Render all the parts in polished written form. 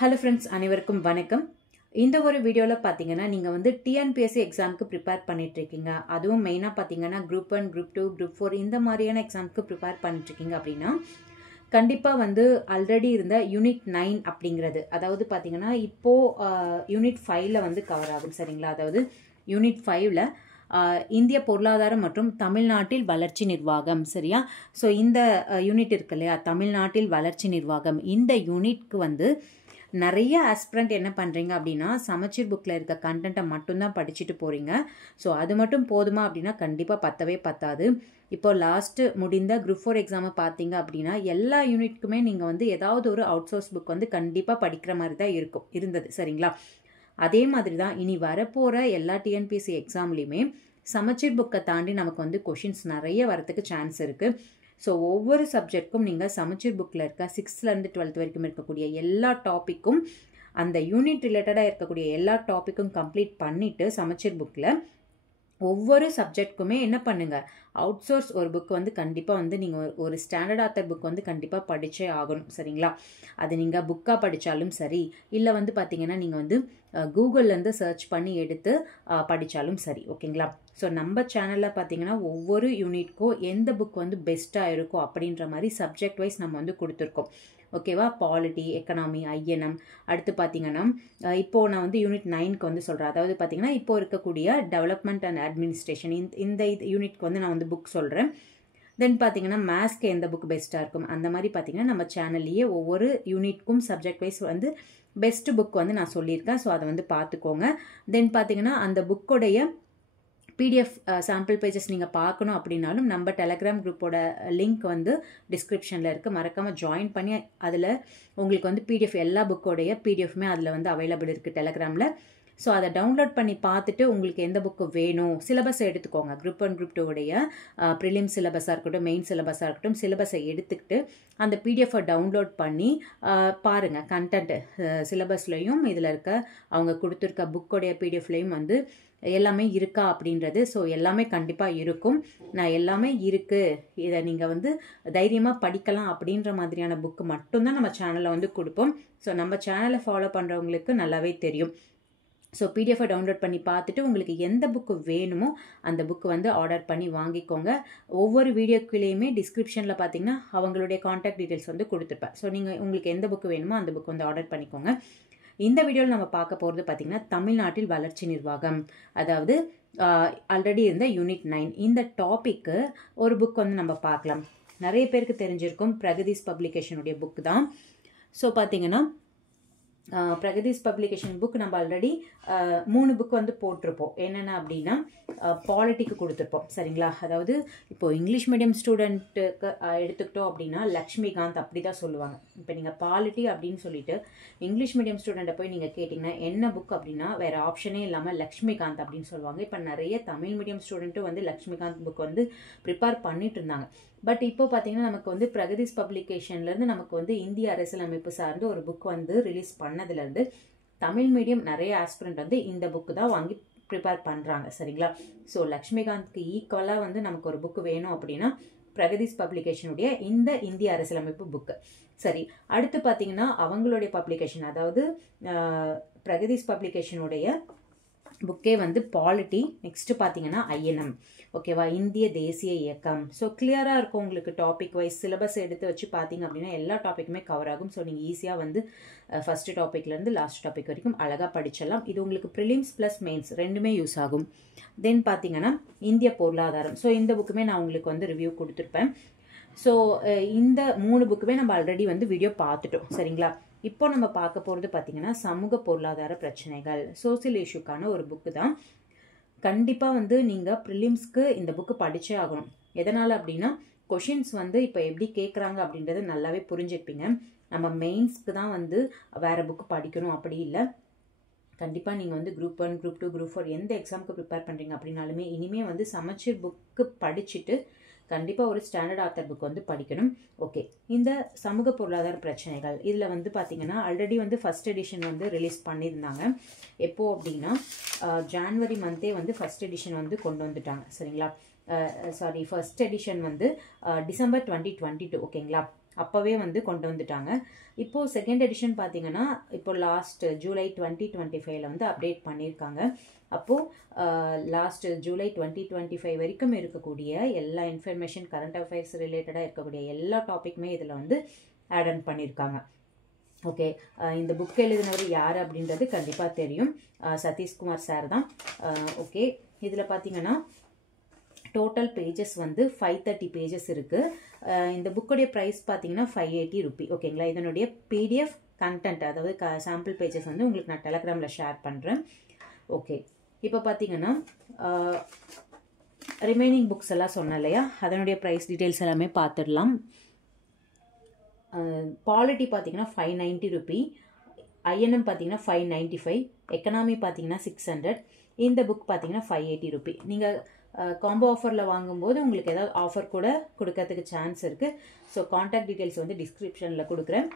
Hello friends, அனைவருக்கும் வணக்கம். இந்த ஒரு வீடியோவில் பார்த்தீங்கன்னா நீங்கள் வந்து டிஎன்பிஎஸ்சி எக்ஸாமுக்கு ப்ரிப்பேர் பண்ணிகிட்ருக்கீங்க. அதுவும் மெயினாக பார்த்தீங்கன்னா குரூப் 1, குரூப் 2, குரூப் 4 இந்த மாதிரியான எக்ஸாமுக்கு ப்ரிப்பேர் பண்ணிட்டுருக்கீங்க அப்படின்னா கண்டிப்பாக வந்து ஆல்ரெடி இருந்த யூனிட் 9 அப்படிங்கிறது, அதாவது பார்த்தீங்கன்னா இப்போது யூனிட் 5ல் வந்து கவர் ஆகும். சரிங்களா? அதாவது யூனிட் 5ல் இந்திய பொருளாதாரம் மற்றும் தமிழ்நாட்டில் வளர்ச்சி நிர்வாகம். சரியா? ஸோ இந்த யூனிட் இருக்கு இல்லையா, தமிழ்நாட்டில் வளர்ச்சி நிர்வாகம், இந்த யூனிட்க்கு வந்து நிறைய ஆஸ்பிரண்ட் என்ன பண்ணுறீங்க அப்படின்னா சமச்சீர் புக்கில் இருக்க கண்டென்ட்டை மட்டும்தான் படிச்சுட்டு போகிறீங்க. ஸோ அது மட்டும் போதுமா அப்படின்னா கண்டிப்பாக பத்தவே பத்தாது. இப்போ லாஸ்ட்டு முடிந்த குரூப் 4 எக்ஸாமை பார்த்தீங்க அப்படின்னா எல்லா யூனிட்க்குமே நீங்கள் வந்து ஏதாவது ஒரு அவுட் சோர்ஸ் புக் வந்து கண்டிப்பாக படிக்கிற மாதிரி தான் இருந்தது. சரிங்களா? அதே மாதிரி தான் இனி வரப்போகிற எல்லா டிஎன்பிஎஸ்சி எக்ஸாம்லேயுமே சமச்சீர் புக்கை தாண்டி நமக்கு வந்து கொஷின்ஸ் நிறைய வரத்துக்கு சான்ஸ் இருக்குது. ஸோ ஒவ்வொரு சப்ஜெக்ட்க்கும் நீங்கள் சமச்சீர் புக்கில் இருக்க 6லேருந்து 12th வரைக்கும் இருக்கக்கூடிய எல்லா டாப்பிக்கும், அந்த யூனிட் ரிலேட்டடாக இருக்கக்கூடிய எல்லா டாப்பிக்கும் கம்ப்ளீட் பண்ணிவிட்டு சமச்சீர் புக்கில் ஒவ்வொரு சப்ஜெக்ட்க்குமே என்ன பண்ணுங்கள், அவுட் சோர்ஸ் ஒரு புக் வந்து கண்டிப்பாக வந்து நீங்கள் ஒரு ஸ்டாண்டர்ட் ஆத்தர் புக் வந்து கண்டிப்பாக படித்தே ஆகணும். சரிங்களா? அது நீங்கள் புக்காக படித்தாலும் சரி, இல்லை வந்து பார்த்தீங்கன்னா நீங்கள் வந்து கூகுள்லேருந்து சர்ச் பண்ணி எடுத்து படித்தாலும் சரி. ஓகேங்களா? ஸோ நம்ம சேனலில் பார்த்தீங்கன்னா ஒவ்வொரு யூனிட்க்கும் எந்த புக் வந்து பெஸ்ட்டாக இருக்கும் அப்படின்ற மாதிரி சப்ஜெக்ட் வைஸ் நம்ம வந்து கொடுத்துருக்கோம். ஓகேவா? பாலிட்டி, எக்கனாமி, ஐஎன்எம், அடுத்து பார்த்தீங்கன்னா இப்போது நான் வந்து யூனிட் 9க்கு வந்து சொல்கிறேன். அதாவது பார்த்தீங்கன்னா இப்போ இருக்கக்கூடிய டெவலப்மெண்ட் அண்ட் அட்மினிஸ்ட்ரேஷன், இந்த யூனிட்க்கு வந்து நான் வந்து புக் சொல்கிறேன். தென் பார்த்தீங்கன்னா மேத்ஸ்க்கு எந்த புக் பெஸ்ட்டாக இருக்கும், அந்த மாதிரி பார்த்தீங்கன்னா நம்ம சேனல்லையே ஒவ்வொரு யூனிட்க்கும் சப்ஜெக்ட் வைஸ் வந்து பெஸ்ட் புக் வந்து நான் சொல்லியிருக்கேன். ஸோ அதை வந்து பார்த்துக்கோங்க. தென் பார்த்தீங்கன்னா அந்த புக்கோடைய பிடிஎஃப் சாம்பிள் பேஜஸ் நீங்கள் பார்க்கணும் அப்படின்னாலும் நம்ம டெலகிராம் குரூப்போட லிங்க் வந்து டிஸ்கிரிப்ஷனில் இருக்குது. மறக்காமல் ஜாயின் பண்ணி அதில் உங்களுக்கு வந்து பிடிஎஃப் எல்லா புக்கோடைய பிடிஎஃப்மே அதில் வந்து அவைலபிள் இருக்குது டெலகிராமில். ஸோ அதை டவுன்லோட் பண்ணி பார்த்துட்டு உங்களுக்கு எந்த புக்கு வேணும், சிலபஸை எடுத்துக்கோங்க. குரூப் 1, குரூப் 2 உடைய ப்ரிலிம் சிலபஸாக இருக்கட்டும், மெயின் சிலபஸாக இருக்கட்டும், சிலபஸை எடுத்துக்கிட்டு அந்த பிடிஎஃபை டவுன்லோட் பண்ணி பாருங்கள். கண்டென்ட்டு சிலபஸ்லையும் இதில் இருக்க அவங்க கொடுத்துருக்க புக்கோடைய பிடிஎஃப்லையும் வந்து எல்லாமே இருக்கா அப்படின்றது. ஸோ எல்லாமே கண்டிப்பாக இருக்கும். நான் எல்லாமே இருக்குது, இதை நீங்கள் வந்து தைரியமாக படிக்கலாம் அப்படின்ற மாதிரியான புக்கு மட்டும்தான் நம்ம சேனலில் வந்து கொடுப்போம். ஸோ நம்ம சேனலை ஃபாலோ பண்ணுறவங்களுக்கு நல்லாவே தெரியும். ஸோ பிடிஎஃபை டவுன்லோட் பண்ணி பார்த்துட்டு உங்களுக்கு எந்த புக்கு வேணுமோ அந்த புக்கு வந்து ஆர்டர் பண்ணி வாங்கிக்கோங்க. ஒவ்வொரு வீடியோக்குள்ளேயுமே டிஸ்கிரிப்ஷனில் பார்த்தீங்கன்னா அவங்களுடைய கான்டாக்ட் டீட்டெயில்ஸ் வந்து கொடுத்துருப்பேன். ஸோ நீங்கள் உங்களுக்கு எந்த புக்கு வேணுமோ அந்த புக்கு வந்து ஆர்டர் பண்ணிக்கோங்க. இந்த வீடியோவில் நம்ம பார்க்க போகிறது பார்த்திங்கன்னா தமிழ்நாட்டில் வளர்ச்சி நிர்வாகம், அதாவது ஆல்ரெடி இருந்த யூனிட் 9 இந்த டாப்பிக்கு ஒரு புக் வந்து நம்ம பார்க்கலாம். நிறைய பேருக்கு தெரிஞ்சிருக்கும், பிரகதீஷ் பப்ளிகேஷனுடைய புக் தான். ஸோ பார்த்திங்கன்னா பிரகதீஷ் பப்ளிகேஷன் புக் நம்ம ஆல்ரெடி 3 புக் வந்து போட்டிருப்போம். என்னென்ன அப்படின்னா பாலிட்டிக்கு கொடுத்துருப்போம். சரிங்களா? அதாவது இப்போது இங்கிலீஷ் மீடியம் ஸ்டூடெண்ட்டுக்கு எடுத்துக்கிட்டோம் அப்படின்னா லக்ஷ்மிகாந்த் அப்படி தான் சொல்லுவாங்க. இப்போ நீங்கள் பாலிட்டி அப்படின்னு சொல்லிட்டு இங்கிலீஷ் மீடியம் ஸ்டூடெண்ட்டை போய் நீங்கள் கேட்டிங்கன்னா என்ன புக் அப்படின்னா வேறு ஆப்ஷனே இல்லாமல் லக்ஷ்மிகாந்த் அப்படின்னு சொல்லுவாங்க. இப்போ நிறைய தமிழ் மீடியம் ஸ்டூடெண்ட்டும் வந்து லக்ஷ்மிகாந்த் புக் வந்து ப்ரிப்பேர் பண்ணிட்டு இருந்தாங்க. பட் இப்போ பார்த்தீங்கன்னா நமக்கு வந்து பிரகதீஷ் பப்ளிகேஷன்லேருந்து நமக்கு வந்து இந்திய அரசியலமைப்பு சார்ந்து ஒரு புக் வந்து ரிலீஸ் பண்ணதுலேருந்து தமிழ் மீடியம் நிறைய ஆஸ்பிரண்ட் வந்து இந்த புக்கு தான் வாங்கி ப்ரிப்பேர் பண்ணுறாங்க. சரிங்களா? ஸோ லக்ஷ்மிகாந்த்க்கு ஈக்குவலாக வந்து நமக்கு ஒரு புக்கு வேணும் அப்படின்னா பிரகதீஷ் பப்ளிகேஷனுடைய இந்த இந்திய அரசியலமைப்பு புக்கு. சரி, அடுத்து பார்த்தீங்கன்னா அவங்களுடைய பப்ளிகேஷன், அதாவது பிரகதீஷ் பப்ளிகேஷனுடைய புக்கே வந்து பாலிட்டி. நெக்ஸ்ட்டு பார்த்தீங்கன்னா ஐஎன்எம். ஓகேவா? இந்திய தேசிய இயக்கம். ஸோ கிளியராக இருக்கும் உங்களுக்கு டாபிக் வைஸ். சிலபஸ் எடுத்து வச்சு பார்த்தீங்க அப்படின்னா எல்லா டாப்பிக்குமே கவர் ஆகும். ஸோ நீங்கள் ஈஸியாக வந்து ஃபஸ்ட்டு டாப்பிக்லேருந்து லாஸ்ட் டாபிக் வரைக்கும் அழகாக படிச்சிடலாம். இது உங்களுக்கு ப்ரிலிம்ஸ் ப்ளஸ் மெயின்ஸ் ரெண்டுமே யூஸ் ஆகும். தென் பார்த்தீங்கன்னா இந்திய பொருளாதாரம். ஸோ இந்த புக்குமே நான் உங்களுக்கு வந்து ரிவ்யூ கொடுத்துருப்பேன். ஸோ இந்த 3 புக்குமே நம்ம ஆல்ரெடி வந்து வீடியோ பார்த்துட்டோம். சரிங்களா? இப்போ நம்ம பார்க்க போகிறது பார்த்திங்கன்னா சமூக பொருளாதார பிரச்சனைகள், சோசியல் இஷ்யூக்கான ஒரு புக்கு தான். கண்டிப்பாக வந்து நீங்கள் ப்ரிலிம்ஸ்க்கு இந்த புக்கு படித்தே ஆகணும். எதனால் அப்படின்னா கொஷின்ஸ் வந்து இப்போ எப்படி கேட்குறாங்க அப்படின்றத நல்லாவே புரிஞ்சுருப்பீங்க. நம்ம மெயின்ஸ்க்கு தான் வந்து வேறு புக்கு படிக்கணும் அப்படி இல்லை. கண்டிப்பாக நீங்கள் வந்து குரூப் 1, குரூப் 2, குரூப் 4 எந்த எக்ஸாமுக்கு ப்ரிப்பேர் பண்ணுறீங்க அப்படின்னாலுமே இனிமேல் வந்து சமச்சீர் புக்கு படிச்சுட்டு கண்டிப்பாக ஒரு ஸ்டாண்டர்ட் ஆத்தர் புக் வந்து படிக்கணும். ஓகே, இந்த சமூக பொருளாதார பிரச்சனைகள் இதில் வந்து பார்த்திங்கன்னா ஆல்ரெடி வந்து ஃபஸ்ட் எடிஷன் வந்து ரிலீஸ் பண்ணியிருந்தாங்க. எப்போது அப்படின்னா ஜான்வரி மந்த்தே வந்து ஃபஸ்ட் எடிஷன் வந்து கொண்டு வந்துட்டாங்க. சரிங்களா? ஃபர்ஸ்ட் எடிஷன் வந்து டிசம்பர் 2022. ஓகேங்களா? அப்போவே வந்து கொண்டு வந்துட்டாங்க. இப்போது செகண்ட் எடிஷன் பார்த்தீங்கன்னா இப்போ லாஸ்ட் ஜூலை 2025 வந்து அப்டேட் பண்ணியிருக்காங்க. அப்போது லாஸ்ட் ஜூலை 2025 வரைக்கும் இருக்கக்கூடிய எல்லா இன்ஃபர்மேஷன், கரண்ட் அஃபேர்ஸ் ரிலேட்டடாக இருக்கக்கூடிய எல்லா டாப்பிக்குமே இதில் வந்து ஆட் ஆன் பண்ணியிருக்காங்க. ஓகே, இந்த புக் எழுதினவர் யார் அப்படின்றது கண்டிப்பாக தெரியும், சதீஷ்குமார் சார் தான். ஓகே, இதில் பார்த்தீங்கன்னா டோட்டல் பேஜஸ் வந்து 530 பேஜஸ் இருக்குது. இந்த புக்குடைய ப்ரைஸ் பார்த்தீங்கன்னா 580 ரூபி. ஓகேங்களா, இதனுடைய பிடிஎஃப் கண்டென்ட், அதாவது சாம்பிள் பேஜஸ் வந்து உங்களுக்கு நான் டெலகிராமில் ஷேர் பண்ணுறேன். ஓகே, இப்போ பார்த்தீங்கன்னா ரிமைனிங் புக்ஸ் எல்லாம் சொன்னேன் இல்லையா, அதனுடைய ப்ரைஸ் டீட்டெயில்ஸ் எல்லாமே பார்த்துடலாம். பாலிட்டி பார்த்தீங்கன்னா 590 ரூபி, ஐஎன்எம் பார்த்தீங்கன்னா 595, எக்கனாமி பார்த்தீங்கன்னா 600, இந்த புக் பார்த்தீங்கன்னா 580 ரூபி. நீங்கள் காம்போ ஆஃபரில் வாங்கும்போது உங்களுக்கு ஏதாவது ஆஃபர் கூட கொடுக்கறதுக்கு சான்ஸ் இருக்குது. ஸோ காண்டாக்ட் டீட்டெயில்ஸ் வந்து டிஸ்கிரிப்ஷனில் கொடுக்குறேன்.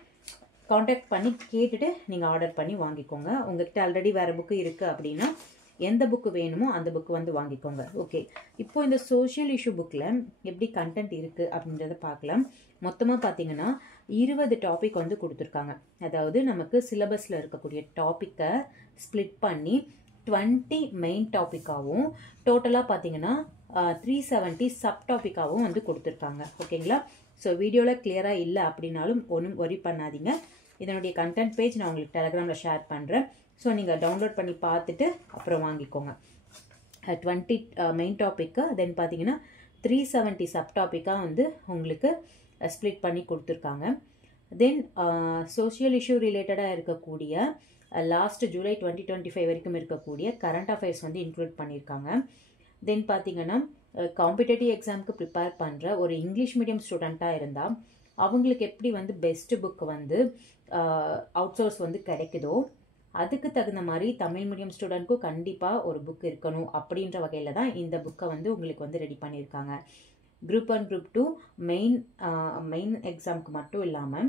காண்டாக்ட் பண்ணி கேட்டுட்டு நீங்கள் ஆர்டர் பண்ணி வாங்கிக்கோங்க. உங்கள்கிட்ட ஆல்ரெடி வேறு புக்கு இருக்குது அப்படின்னா எந்த புக்கு வேணுமோ அந்த புக்கு வந்து வாங்கிக்கோங்க. ஓகே, இப்போ இந்த சோஷியல் இஷ்யூ புக்கில் எப்படி கண்டென்ட் இருக்குது அப்படின்றத பார்க்கலாம். மொத்தமாக பார்த்தீங்கன்னா 20 டாபிக் வந்து கொடுத்துருக்காங்க. அதாவது நமக்கு சிலபஸில் இருக்கக்கூடிய டாப்பிக்கை ஸ்ப்ளிட் பண்ணி 20 மெயின் டாப்பிக்காகவும் டோட்டலாக பார்த்தீங்கன்னா 370 சப் டாப்பிக்காகவும் வந்து கொடுத்துருக்காங்க. ஓகேங்களா, ஸோ வீடியோவில் கிளியராக இல்லை அப்படின்னாலும் ஒன்றும் ஒரி பண்ணாதீங்க. இதனுடைய கண்டென்ட் பேஜ் நான் உங்களுக்கு டெலகிராமில் ஷேர் பண்ணுறேன். ஸோ நீங்கள் டவுன்லோட் பண்ணி பார்த்துட்டு அப்புறம் வாங்கிக்கோங்க. 20 மெயின் டாப்பிக்கு, தென் பார்த்தீங்கன்னா 370 சப் டாப்பிக்காக வந்து உங்களுக்கு ஸ்ப்ளிட் பண்ணி கொடுத்துருக்காங்க. தென் சோஷியல் இஷ்யூ ரிலேட்டடாக இருக்கக்கூடிய லாஸ்ட் ஜூலை 2025 வரைக்கும் இருக்கக்கூடிய கரண்ட் அஃபேர்ஸ் வந்து இன்க்ளூட் பண்ணியிருக்காங்க. தென் பார்த்தீங்கன்னா காம்படிட்டிவ் எக்ஸாமுக்கு ப்ரிப்பேர் பண்ணுற ஒரு இங்கிலீஷ் மீடியம் ஸ்டூடெண்ட்டாக இருந்தால் அவங்களுக்கு எப்படி வந்து பெஸ்ட் புக் வந்து அவுட் சோர்ஸ் வந்து கிடைக்குதோ அதுக்கு தகுந்த மாதிரி தமிழ் மீடியம் ஸ்டூடெண்ட்க்கும் கண்டிப்பாக ஒரு புக் இருக்கணும் அப்படின்ற வகையில் தான் இந்த புக்கை வந்து உங்களுக்கு வந்து ரெடி பண்ணியிருக்காங்க. குரூப் 1 குரூப் 2 மெயின் எக்ஸாமுக்கு மட்டும் இல்லாமல்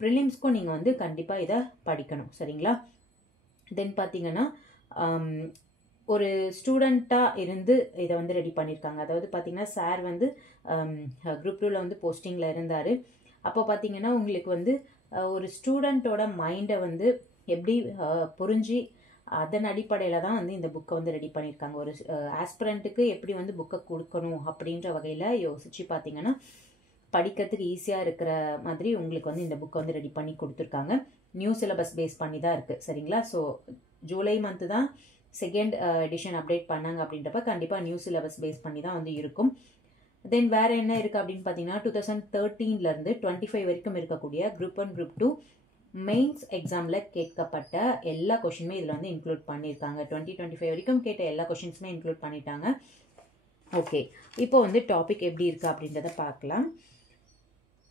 ப்ரிலிம்ஸ்க்கும் நீங்கள் வந்து கண்டிப்பாக இதை படிக்கணும். சரிங்களா, தென் பார்த்தீங்கன்னா ஒரு ஸ்டூடெண்ட்டாக இருந்து இதை வந்து ரெடி பண்ணியிருக்காங்க. அதாவது பார்த்தீங்கன்னா சார் வந்து குரூப் 2ல் வந்து போஸ்டிங்கில் இருந்தார். அப்போ பார்த்தீங்கன்னா உங்களுக்கு வந்து ஒரு ஸ்டூடெண்ட்டோட மைண்டை வந்து எப்படி புரிஞ்சு அதன் அடிப்படையில் தான் வந்து இந்த புக்கை வந்து ரெடி பண்ணியிருக்காங்க. ஒரு ஆஸ்பிரண்ட்டுக்கு எப்படி வந்து புக்கை கொடுக்கணும் அப்படின்ற வகையில் யோசித்து பார்த்தீங்கன்னா படிக்கிறதுக்கு ஈஸியாக இருக்கிற மாதிரி உங்களுக்கு வந்து இந்த புக்கை வந்து ரெடி பண்ணி கொடுத்துருக்காங்க. நியூ சிலபஸ் பேஸ் பண்ணி தான் இருக்குது. சரிங்களா, ஸோ ஜூலை மந்த்து தான் செகண்ட் எடிஷன் அப்டேட் பண்ணாங்க அப்படின்றப்ப கண்டிப்பாக நியூ சிலபஸ் பேஸ் பண்ணி தான் வந்து இருக்கும். தென் வேறு என்ன இருக்குது அப்படின்னு பார்த்தீங்கன்னா 2013 25 வரைக்கும் இருக்கக்கூடிய குரூப் 1 குரூப் 2 மெயின்ஸ் எக்ஸாமில் கேட்கப்பட்ட எல்லா கொஷினுமே இதில் வந்து இன்க்ளூட் பண்ணியிருக்காங்க. 2025 வரைக்கும் கேட்ட எல்லா கொஷின்ஸுமே இன்க்ளூட் பண்ணிட்டாங்க. ஓகே, இப்போ வந்து டாபிக் எப்படி இருக்குது அப்படின்றத பார்க்கலாம்.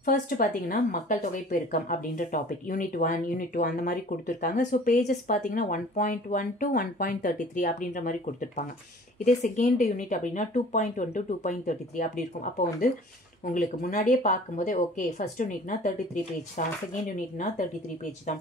ஃபர்ஸ்ட் பார்த்தீங்கன்னா மக்கள் தொகை பெருக்கம் அப்படின்ற டாபிக் யூனிட் 1 யூனிட் 2 அந்த மாதிரி கொடுத்துருக்காங்க. ஸோ பேஜஸ் பார்த்தீங்கன்னா 1.1 to 1.33 அப்படின்ற மாதிரி கொடுத்துருப்பாங்க. இதே செகண்ட் யூனிட் அப்படின்னா 2.1 to 2.33 அப்படி இருக்கும். அப்போ வந்து உங்களுக்கு முன்னாடியே பார்க்கும்போதே ஓகே, ஃபர்ஸ்ட் யூனிட்னா 33 பேஜ் தான், செகண்ட் யூனிட்னா 33 பேஜ் தான்,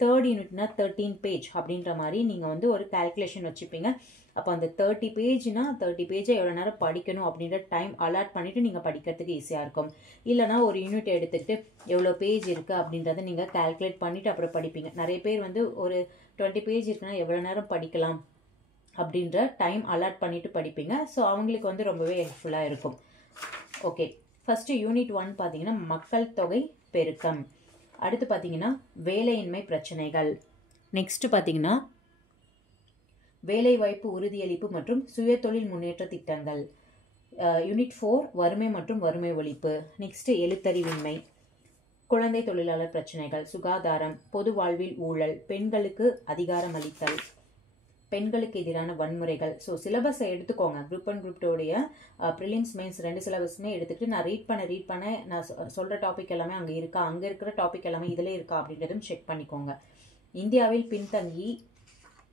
தேர்ட் யூனிட்னா 13 பேஜ் அப்படின்ற மாதிரி நீங்கள் வந்து ஒரு கால்குலேஷன் வச்சுப்பீங்க. அப்போ அந்த 30 பேஜ்னா 30 பேஜை எவ்வளோ நேரம் படிக்கணும் அப்படின்ற டைம் அலாட் பண்ணிவிட்டு நீங்கள் படிக்கிறதுக்கு ஈஸியாக இருக்கும். இல்லைனா ஒரு யூனிட் எடுத்துக்கிட்டு எவ்வளோ பேஜ் இருக்குது அப்படின்றத நீங்கள் கால்குலேட் பண்ணிவிட்டு அப்புறம் படிப்பீங்க. நிறைய பேர் வந்து ஒரு 20 பேஜ் இருக்குன்னா எவ்வளோ நேரம் படிக்கலாம் அப்படின்ற டைம் அலாட் பண்ணிவிட்டு படிப்பீங்க. ஸோ அவங்களுக்கு வந்து ரொம்பவே ஹெல்ப்ஃபுல்லாக இருக்கும். ஓகே, ஃபஸ்ட்டு யூனிட் 1 பார்த்தீங்கன்னா மக்கள் தொகை பெருக்கம். அடுத்து பார்த்தீங்கன்னா வேலையின்மை பிரச்சனைகள். நெக்ஸ்ட் பார்த்தீங்கன்னா வேலைவாய்ப்பு உறுதியளிப்பு மற்றும் சுயதொழில் முன்னேற்ற திட்டங்கள். யூனிட் 4 வறுமை மற்றும் வறுமை ஒழிப்பு. நெக்ஸ்ட் எழுத்தறிவின்மை, குழந்தை தொழிலாளர் பிரச்சனைகள், சுகாதாரம், பொது வாழ்வில் ஊழல், பெண்களுக்கு அதிகாரம் அளித்தல், பெண்களுக்கு எதிரான வன்முறைகள். ஸோ சிலபஸை எடுத்துக்கோங்க. குரூப் 1 குரூப் 2 ப்ரிலிம்ஸ் மெயின்ஸ் 2 சிலபஸுமே எடுத்துக்கிட்டு நான் ரீட் பண்ண நான் சொல்கிற டாபிக் எல்லாமே அங்கே இருக்கா, அங்கே இருக்கிற டாபிக் எல்லாமே இதில் இருக்கா அப்படின்றதும் செக் பண்ணிக்கோங்க.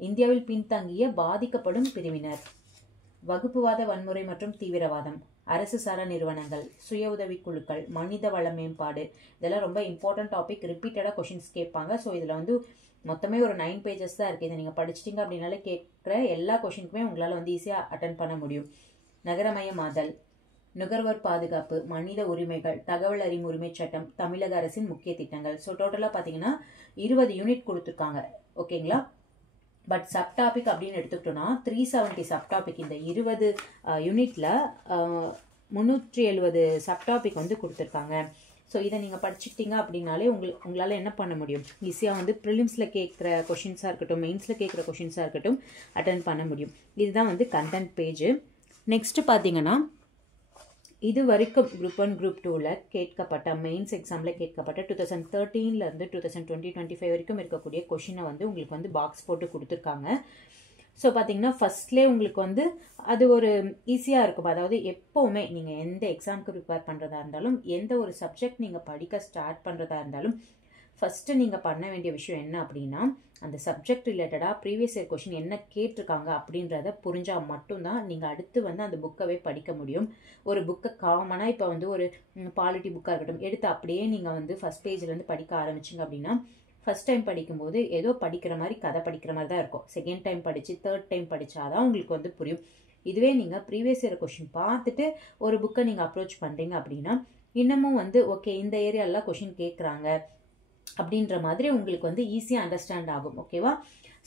இந்தியாவில் பின்தங்கிய பாதிக்கப்படும் பிரிவினர், வகுப்புவாத வன்முறை மற்றும் தீவிரவாதம், அரசு சாரா நிறுவனங்கள், சுய உதவி குழுக்கள், மனித வள மேம்பாடு, இதெல்லாம் ரொம்ப இம்பார்ட்டன்ட் டாபிக். ரிப்பீட்டடாக கொஷின்ஸ் கேட்பாங்க. ஸோ இதில் வந்து மொத்தமே ஒரு 9 பேஜஸ் தான் இருக்குது. இதை நீங்கள் படிச்சிட்டிங்க அப்படின்னாலே கேட்குற எல்லா கொஷினுக்குமே உங்களால் வந்து ஈஸியாக அட்டன் பண்ண முடியும். நகரமயமாதல், நுகர்வோர் பாதுகாப்பு, மனித உரிமைகள், தகவல் அறியும் உரிமை சட்டம், தமிழக அரசின் முக்கிய திட்டங்கள். ஸோ டோட்டலாக பார்த்தீங்கன்னா 20 யூனிட் கொடுத்துருக்காங்க. ஓகேங்களா? பட் சப்டாபிக் அப்படின்னு எடுத்துக்கிட்டோம்னா 370 சப்டாபிக். இந்த 20 யூனிட்ல 370 சப்டாபிக் வந்து கொடுத்துருக்காங்க. ஸோ இதை நீங்கள் படிச்சுக்கிட்டீங்க அப்படின்னாலே உங்களால் என்ன பண்ண முடியும், ஈஸியாக வந்து ப்ரிலிம்ஸில் கேட்குற கொஷின்ஸாக இருக்கட்டும், மெயின்ஸில் கேட்குற கொஷின்ஸாக இருக்கட்டும் அட்டன் பண்ண முடியும். இதுதான் வந்து கண்டென்ட் பேஜ். நெக்ஸ்ட்டு பார்த்தீங்கன்னா இது வரைக்கும் குரூப் 1 குரூப் 2ல் கேட்கப்பட்ட மெயின்ஸ் எக்ஸாமில் கேட்கப்பட்ட 2013 2020-25 வரைக்கும் இருக்கக்கூடிய கொஷினை வந்து உங்களுக்கு வந்து பாக்ஸ் போட்டு கொடுத்துருக்காங்க. ஸோ பார்த்தீங்கன்னா ஃபர்ஸ்ட்லேயே உங்களுக்கு வந்து அது ஒரு ஈஸியாக இருக்கும். அதாவது எப்போவுமே நீங்கள் எந்த எக்ஸாமுக்கு ப்ரிப்பேர் பண்ணுறதா இருந்தாலும், எந்த ஒரு சப்ஜெக்ட் நீங்கள் படிக்க ஸ்டார்ட் பண்ணுறதா இருந்தாலும், ஃபஸ்ட்டு நீங்கள் பண்ண வேண்டிய விஷயம் என்ன அப்படின்னா, அந்த சப்ஜெக்ட் ரிலேட்டடாக ப்ரீவியஸ் இயர் கொஷின் என்ன கேட்டிருக்காங்க அப்படின்றத புரிஞ்சால் மட்டும்தான் நீங்கள் அடுத்து வந்து அந்த புக்கவே படிக்க முடியும். ஒரு புக்கை காமனாக இப்போ வந்து ஒரு பாலிட்டி புக்காக இருக்கட்டும் எடுத்து அப்படியே நீங்கள் வந்து ஃபஸ்ட் பேஜ்லேருந்து படிக்க ஆரம்பிச்சிங்க அப்படின்னா, ஃபஸ்ட் டைம் படிக்கும்போது ஏதோ படிக்கிற மாதிரி கதை படிக்கிற மாதிரி தான் இருக்கும். செகண்ட் டைம் படித்து தேர்ட் டைம் படித்தாதான் உங்களுக்கு வந்து புரியும். இதுவே நீங்கள் ப்ரீவியஸ் இயர் கொஷின் பார்த்துட்டு ஒரு புக்கை நீங்கள் அப்ரோச் பண்ணுறீங்க அப்படின்னா, இன்னமும் வந்து ஓகே இந்த ஏரியாலாம் கொஷின் கேட்குறாங்க அப்படின்ற மாதிரி உங்களுக்கு வந்து ஈஸியாக அண்டர்ஸ்டாண்ட் ஆகும். ஓகேவா?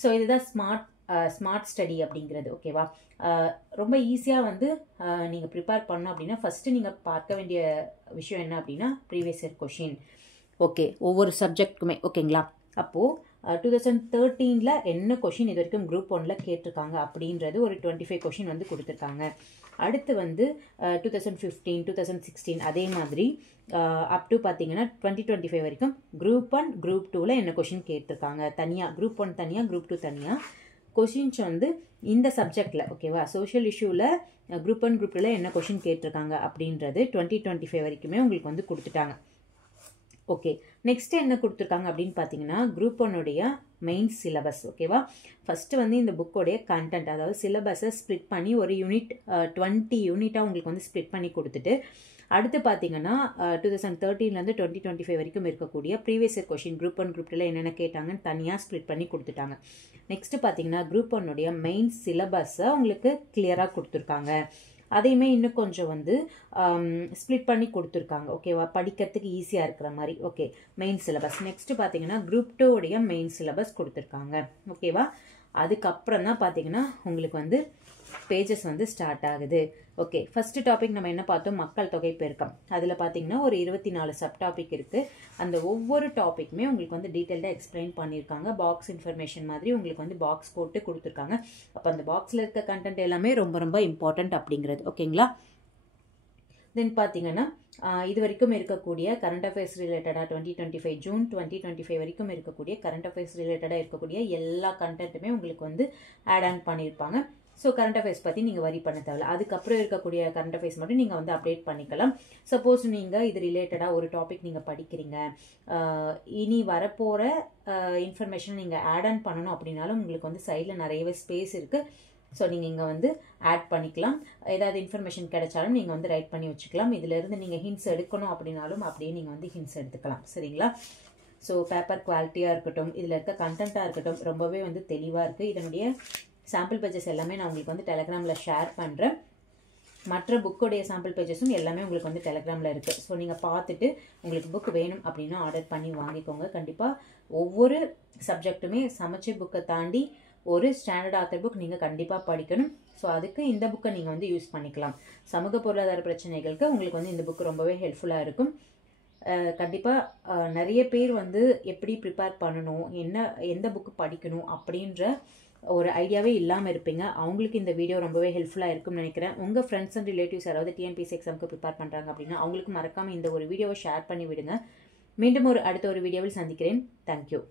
ஸோ இதுதான் ஸ்மார்ட் ஸ்டடி அப்படிங்கிறது. ஓகேவா? ரொம்ப ஈஸியாக வந்து நீங்கள் ப்ரிப்பேர் பண்ணோம் அப்படின்னா ஃபஸ்ட்டு நீங்கள் பார்க்க வேண்டிய விஷயம் என்ன அப்படின்னா ப்ரீவியஸ் இயர் கொஷின். ஓகே, ஒவ்வொரு சப்ஜெக்ட்டுக்குமே. ஓகேங்களா? அப்போது 2013 என்ன கொஷின் இது வரைக்கும் குரூப் 1ல் கேட்டிருக்காங்க அப்படின்றது ஒரு 25 கொஷின் வந்து கொடுத்துருக்காங்க. அடுத்து வந்து 2015 2016 அதே மாதிரி அப் டு பார்த்தீங்கன்னா 2025 வரைக்கும் குரூப் 1 குரூப் 2ல் என்ன கொஷின் கேட்டிருக்காங்க. தனியாக குரூப் 1 தனியாக குரூப் 2 தனியாக கொஷின்ஸ் வந்து இந்த சப்ஜெக்டில். ஓகேவா? சோஷியல் இஷ்யூவில் குரூப் 1 குரூப் 2ல் என்ன கொஷின் கேட்டிருக்காங்க அப்படின்றது 2025 வரைக்குமே உங்களுக்கு வந்து கொடுத்துட்டாங்க. ஓகே, நெக்ஸ்ட் என்ன கொடுத்துருக்காங்க அப்படின்னு பார்த்தீங்கன்னா குரூப் 1உடைய மெயின் சிலபஸ். ஓகேவா? ஃபஸ்ட்டு வந்து இந்த புக்கோடைய கண்டென்ட், அதாவது சிலபஸை ஸ்ப்ளிட் பண்ணி ஒரு யூனிட் 20 யூனிட்டாக உங்களுக்கு வந்து ஸ்ப்ளிட் பண்ணி கொடுத்துட்டு, அடுத்து பார்த்தீங்கன்னா 2013 2025 வரைக்கும் இருக்கக்கூடிய previous year question group 1 group 2ல என்னென்ன கேட்டாங்கன்னு தனியாக ஸ்ப்ளிட் பண்ணி கொடுத்துட்டாங்க. நெக்ஸ்ட்டு பார்த்தீங்கன்னா குரூப் 1உடைய மெயின் சிலபஸை உங்களுக்கு கிளியராக கொடுத்துருக்காங்க. அதையுமே இன்னும் கொஞ்சம் வந்து ஸ்ப்ளிட் பண்ணி கொடுத்துருக்காங்க. ஓகேவா? படிக்கிறதுக்கு ஈஸியாக இருக்கிற மாதிரி. Okay, main syllabus. நெக்ஸ்ட்டு பார்த்தீங்கன்னா குரூப் 2உடைய மெயின் சிலபஸ் கொடுத்துருக்காங்க. ஓகேவா? அதுக்கப்புறம் தான் பார்த்தீங்கன்னா உங்களுக்கு வந்து பேஜஸ் வந்து ஸ்டார்ட் ஆகுது. ஓகே, ஃபர்ஸ்ட் டாபிக் நம்ம என்ன பார்த்தோம், மக்கள் தொகை பெருக்கம். அதில் பார்த்தீங்கன்னா ஒரு 24 சப் டாபிக் இருக்குது. அந்த ஒவ்வொரு டாபிக்குமே உங்களுக்கு வந்து டீட்டெயில்டாக எக்ஸ்பிளைன் பண்ணியிருக்காங்க. பாக்ஸ் இன்ஃபர்மேஷன் மாதிரி உங்களுக்கு வந்து பாக்ஸ் போட்டு கொடுத்துருக்காங்க. அப்போ அந்த பாக்ஸில் இருக்க கண்டென்ட் எல்லாமே ரொம்ப ரொம்ப இம்பார்ட்டன்ட் அப்படிங்கிறது. ஓகேங்களா? தென் பார்த்தீங்கன்னா இது வரைக்கும் இருக்கக்கூடிய கரண்ட் அஃபேர்ஸ் ரிலேட்டடாக 2025 ஜூன் 2025 வரைக்கும் இருக்கக்கூடிய கரண்ட் அஃபேர்ஸ் ரிலேட்டடாக இருக்கக்கூடிய எல்லா கண்டென்ட்டுமே உங்களுக்கு வந்து ஆட் ஆன் பண்ணியிருப்பாங்க. ஸோ கரண்ட் அஃபேர்ஸ் பற்றி நீங்கள் வரி பண்ண தேவையில்ல. அதுக்கப்புறம் இருக்கக்கூடிய கரண்ட் அஃபேர்ஸ் மட்டும் நீங்கள் வந்து அப்டேட் பண்ணிக்கலாம். சப்போஸ் நீங்கள் இது ரிலேட்டடாக ஒரு டாபிக் நீங்கள் படிக்கிறீங்க, இனி வரப்போகிற இன்ஃபர்மேஷன் நீங்கள் ஆட் ஆன் பண்ணணும் அப்படின்னாலும் உங்களுக்கு வந்து சைடில் நிறையவே ஸ்பேஸ் இருக்குது. ஸோ நீங்கள் இங்கே வந்து ஆட் பண்ணிக்கலாம். ஏதாவது இன்ஃபர்மேஷன் கிடைச்சாலும் நீங்கள் வந்து ரைட் பண்ணி வச்சுக்கலாம். இதிலேருந்து நீங்கள் ஹிண்ட்ஸ் எடுக்கணும் அப்படின்னாலும் அப்படியே நீங்கள் வந்து ஹிண்ட்ஸ் எடுத்துக்கலாம். சரிங்களா? ஸோ பேப்பர் குவாலிட்டியாக இருக்கட்டும், இதில் இருக்க கண்டென்ட்டாக இருக்கட்டும், ரொம்பவே வந்து தெளிவாக இருக்குது. இதனுடைய சாம்பிள் பேஜஸ் எல்லாமே நான் உங்களுக்கு வந்து டெலகிராமில் ஷேர் பண்ணுறேன். மற்ற புக்குடைய சாம்பிள் பேஜஸும் எல்லாமே உங்களுக்கு வந்து டெலகிராமில் இருக்குது. ஸோ நீங்கள் பார்த்துட்டு உங்களுக்கு புக் வேணும் அப்படின்னா ஆர்டர் பண்ணி வாங்கிக்கோங்க. கண்டிப்பாக ஒவ்வொரு சப்ஜெக்ட்டுமே சமைச்ச புக்கை தாண்டி ஒரு ஸ்டாண்டர்ட் ஆத்தர் புக் நீங்கள் கண்டிப்பாக படிக்கணும். ஸோ அதுக்கு இந்த புக்கை நீங்கள் வந்து யூஸ் பண்ணிக்கலாம். சமூக பொருளாதார பிரச்சனைகளுக்கு உங்களுக்கு வந்து இந்த புக் ரொம்பவே ஹெல்ப்ஃபுல்லாக இருக்கும். கண்டிப்பாக நிறைய பேர் வந்து எப்படி ப்ரிப்பேர் பண்ணணும், எந்த புக்கு படிக்கணும் அப்படின்ற ஒரு ஐடியாவே இல்லாமல் இருப்பீங்க. அவங்களுக்கு இந்த வீடியோ ரொம்பவே ஹெல்ப்ஃபுல்லாக இருக்கும்னு நினைக்கிறேன். உங்கள் ஃப்ரெண்ட்ஸ் அண்ட் ரிலேட்டிவ்ஸ் யாராவது டிஎன்பிஎஸ்சி எக்ஸாமுக்கு ப்ரிப்பேர் பண்ணுறாங்க அப்படின்னா அவங்களுக்கு மறக்காமல் இந்த ஒரு வீடியோவை ஷேர் பண்ணி விடுங்க. மீண்டும் அடுத்த ஒரு வீடியோவில் சந்திக்கிறேன். தேங்க்யூ.